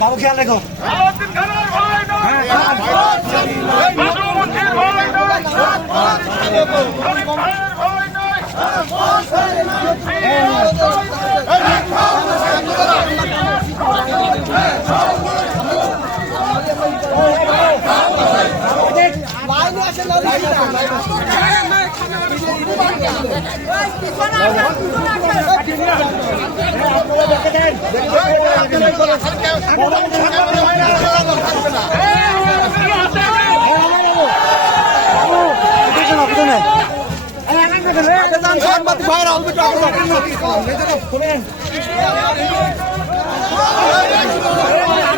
বাবু খেয়াল রেখো সাংবাদিক ভাইরা অল্প খুলেন দেখতে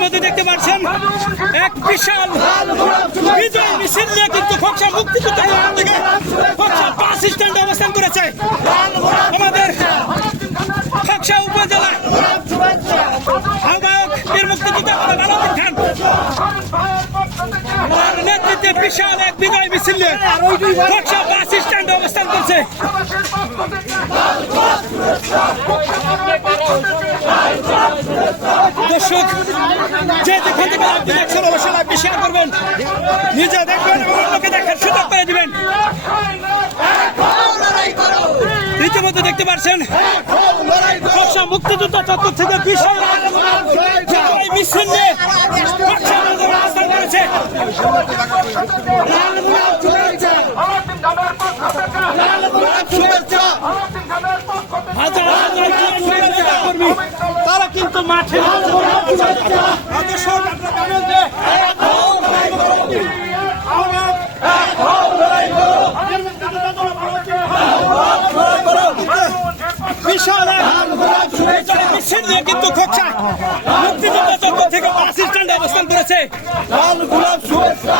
ইতিমধ্যে দেখতে পাচ্ছেন, এক বিশাল বিজয় মিছিল নিয়ে কিন্তু খোকসা মুক্তিযুদ্ধ থেকে খোকসা বাস স্ট্যান্ডে অবস্থান করেছে। আমাদের খোকসা উপজেলা আহ্বায়ক বীর মুক্তিযোদ্ধা আলাউদ্দিন খান। ওনার নেতৃত্বে বিশাল এক বিজয় মিছিল নিয়ে বাস স্ট্যান্ডে অবস্থান করছে। দর্শক, যে যেখান থেকে আপনি দেখছেন অবশ্যই আপনি শেয়ার করবেন। নিজে দেখবেন এবং অন্যকে দেখার সুযোগ করে দিবেন ইতিমধ্যে দেখতে পাচ্ছেন খোকসা মুক্তিযোদ্ধা চত্বর থেকে বিশাল মিছিল নিয়ে করেছে। মাঠে বিশাল শুভেচ্ছা মিছিল কিন্তু খোকসা মুক্তিযোদ্ধা চত্বর থেকে স্ট্যান্ডে অবস্থান করেছে। লাল গোলাপ শুভেচ্ছা।